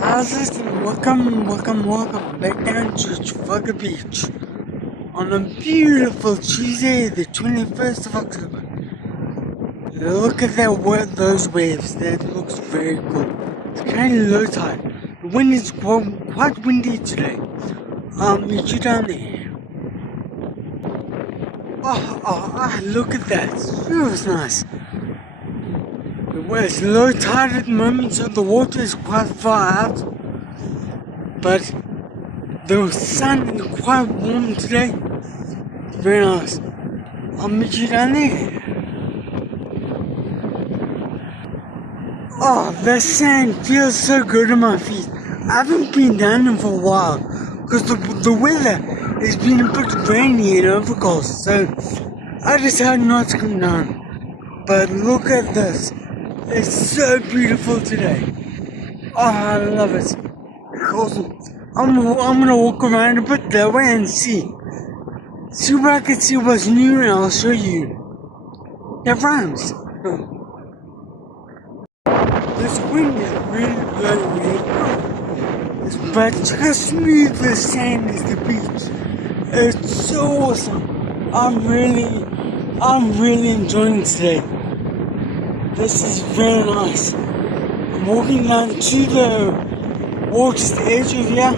How's this? Welcome back down to Trafalgar Beach on a beautiful Tuesday, the 21st of October. Look at those waves. That looks very cool. It's kind of low tide. The wind is quite windy today. Meet you down there. Look at that. It feels nice. It's low tide at the moment, so the water is quite far out. But the sun is quite warm today. Very nice. I'll meet you down there. Oh, the sand feels so good on my feet. I haven't been down there for a while because the weather has been a bit rainy and overcast, so I decided not to come down. But look at this. It's so beautiful today. Oh, I love it. Awesome. I'm gonna walk around a bit that way and see where I can see what's new, and I'll show you. That rhymes. This wind is really blowing me, but just smooth the sand is the beach. It's so awesome. I'm really enjoying today. This is very nice. I'm walking down to the water's edge of here.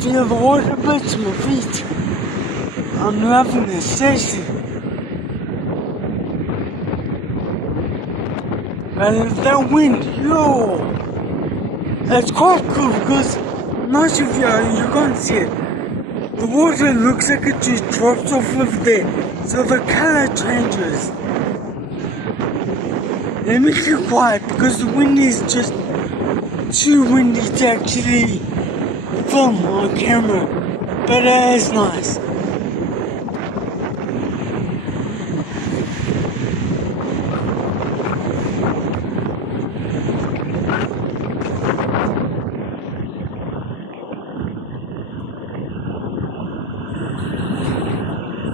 Feel the water bit to my feet. I'm loving this session. And that wind, yo! That's quite cool because not sure if you can't see it. The water looks like it just drops off of there, so the color changes. Let me feel quiet because the wind is just too windy to actually film on camera, but it is nice.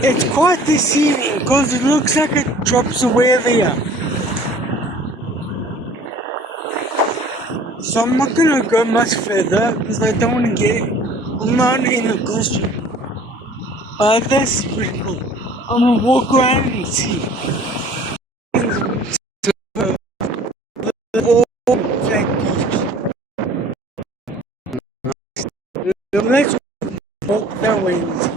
It's quite deceiving because it looks like it drops away there. So I'm not gonna go much further because I don't want to I'm not in a costume. But that's pretty cool. I'm gonna walk around and see. All flat beach. Let's walk that way and see.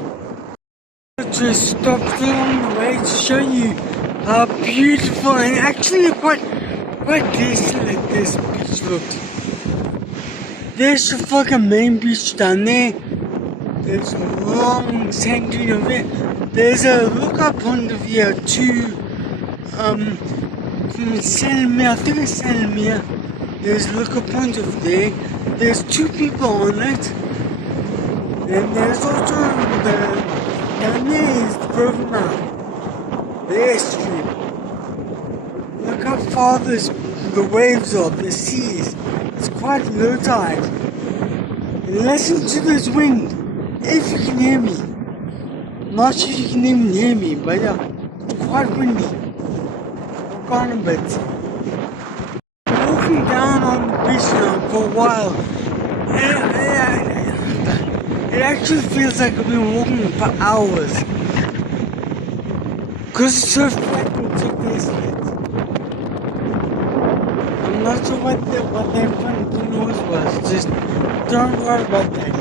Just stopped along the way to show you how beautiful and actually quite desolate this beach looks. There's Trafalgar main beach down there. There's a long sand dune over there. There's a lookout point of here to from Salemere, I think it's Salemere. There's a lookout point over there. There's two people on it. And there's also down there is the river now. The estuary. Look how far the waves are, the seas. It's quite low tide. And listen to this wind. If you can hear me. Not sure you can even hear me, but yeah, it's quite windy. Walk on a bit. Walking down on the beach now for a while. It actually feels like I've been walking for hours. Because it's so flat and so desolate. I'm not sure what that funny noise was. Just don't worry about that.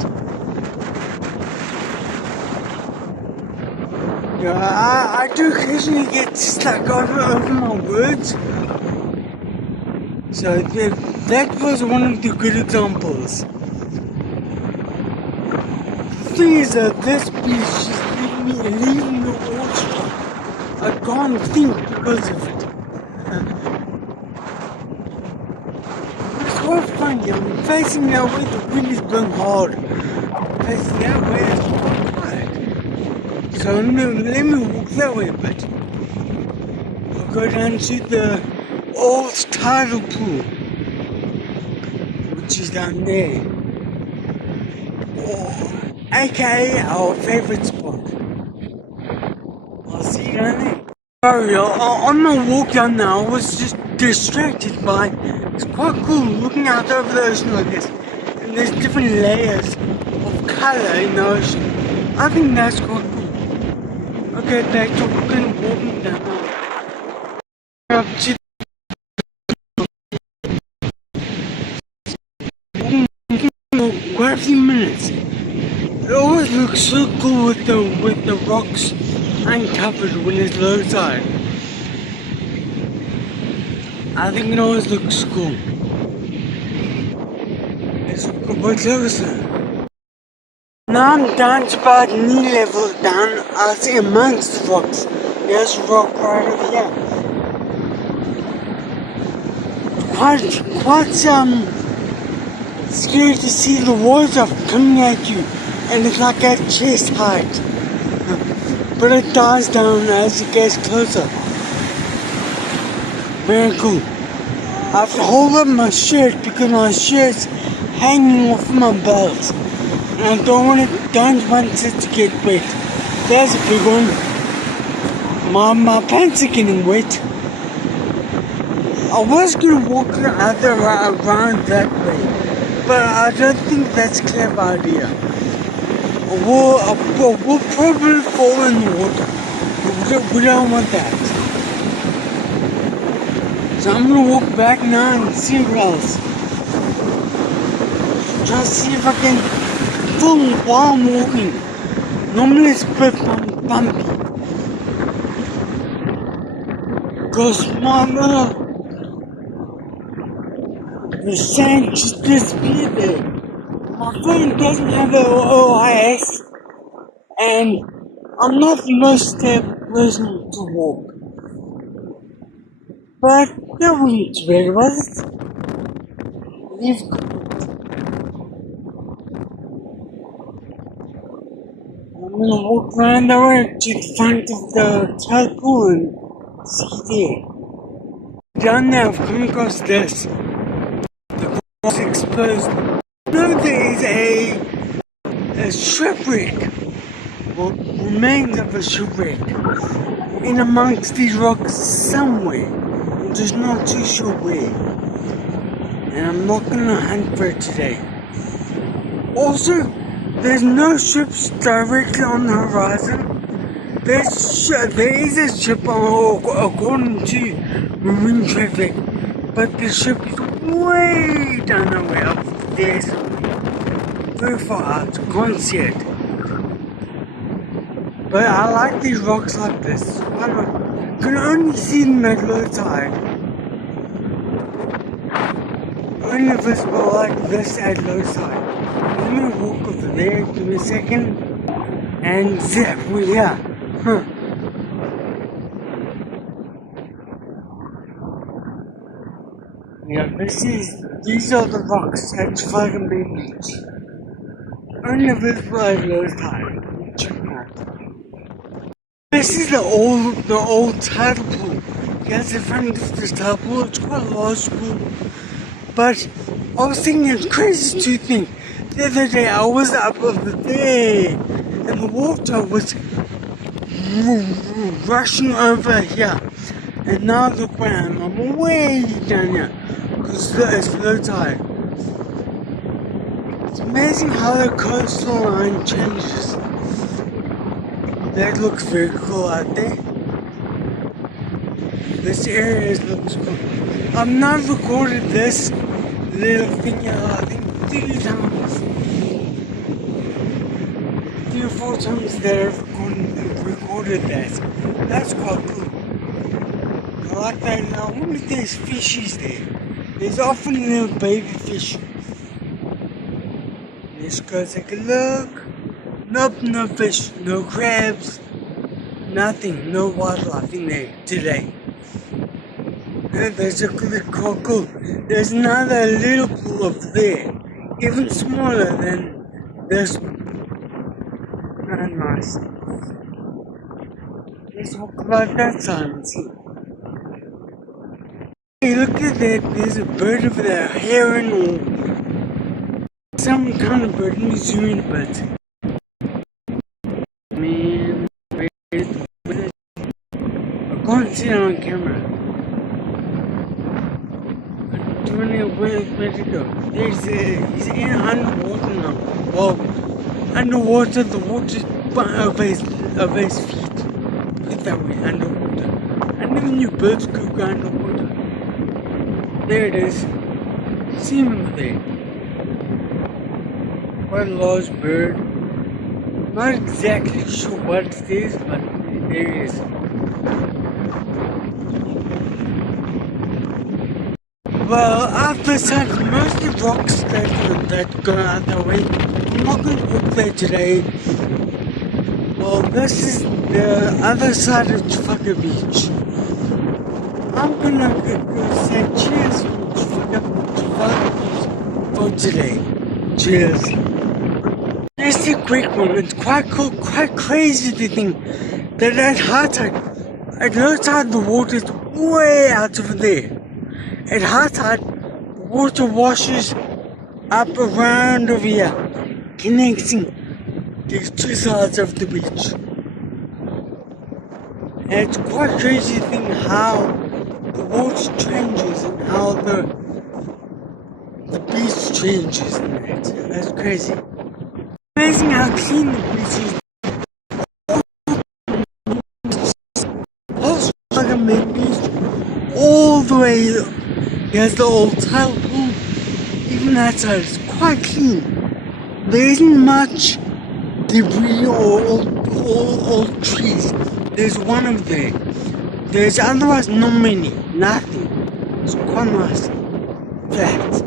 Yeah, I do occasionally get stuck over my words. So that was one of the good examples. The thing is that this beach is leaving the water. I can't think because of it. It's quite funny. I'm facing that way, the wind is blowing hard. Facing that way, it's quite quiet. So let me walk that way a bit. I'll go down to the old tidal pool, which is down there. AKA our favorite spot. I'll see you down there. Sorry, on my walk down there, I was just distracted by. It's quite cool looking out over the ocean like this. And there's different layers of color in the ocean. I think that's quite cool. Okay, back to walking down. Up to quite a few minutes. It always looks so cool with the rocks uncovered when it's low tide. I think it always looks cool. Let's go closer. Now I'm down to about knee level down. I see amongst the rocks. There's a rock right over here. Quite scary to see the water coming at you, and it's like at chest height. But it dies down as it gets closer. Very cool. I have to hold up my shirt because my shirt's hanging off my belt. And I don't want it to get wet. There's a big one. My pants are getting wet. I was gonna walk around that way, but I don't think that's a clever idea. We'll probably fall in the water. We don't want that. So I'm gonna walk back now and see what else. Try to see if I can film while I'm walking. Normally it's a bit bumpy. Because the sand just disappeared there. My phone doesn't have an OIS, and I'm not the most stable person to walk. But that wasn't too bad, was it? I'm gonna walk around the way to the front of the tide pool and see there. Down there I've come across this. The cross exposed. No, there is a shipwreck. Well, remains of a shipwreck in amongst these rocks somewhere. I'm just not too sure where. And I'm not gonna hunt for it today. Also, there's no ships directly on the horizon. There is a ship according to marine traffic, but the ship is way down the way up there, very far out, can't see it. But I like these rocks like this. You can only see them at low tide. Only visible like this at low tide. I'm gonna walk over there, give me a second, and zip, we're here. Huh. Yeah, these are the rocks at Trafalgar Beach. Only visible at low tide. Check them out. This is the old tidal pool. Yes, in front of this tidal pool, it's quite a large pool. But I was thinking it's crazy to think. The other day I was up over there and the water was rushing over here. And now look where I am. I'm way down here because it's low tide. It's amazing how the coastline changes. That looks very cool out there. This area looks cool. I've not recorded this little thing here, I think 3 times. 3 or 4 times that I've recorded that. That's quite cool. I like that. Now, I wonder if there's fishies there. There's often little baby fish. Let's go take a look. Nope, no fish, no crabs, nothing, no wildlife in there today. And there's a cool. There's another little pool up there, even smaller than this one. Not nice. Let's talk about that side and see. Hey, look at that, there's a bird over there, a heron or some kind of bird, New Zealand bird. Man, I can't see it on camera. where to go. He's in underwater now. Well, underwater, the water's over his feet. Put it that way, underwater. I never knew birds could go underwater. There it is. See him over there. Quite a large bird. Not exactly sure what it is, but there it is. Well, I've decided mostly rocks that go out that way. I'm not going to walk there today. Well, this is the other side of Trafalgar Beach. I'm gonna go say cheers for Trafalgar Beach for today. Cheers. Just a quick one. It's quite cool, quite crazy to think that at high tide, at low tide the water's way out over there. At high tide, the water washes up around over here, connecting these two sides of the beach. And it's quite crazy to think how the water changes and how the beach changes and that. That's crazy. Amazing how clean the beach is. Also, like a main beach, all the way. Here's the old tile pool. Even that side is quite clean. There isn't much debris or old trees. There's one over there. There's otherwise not many. Nothing. It's quite nice. Fact.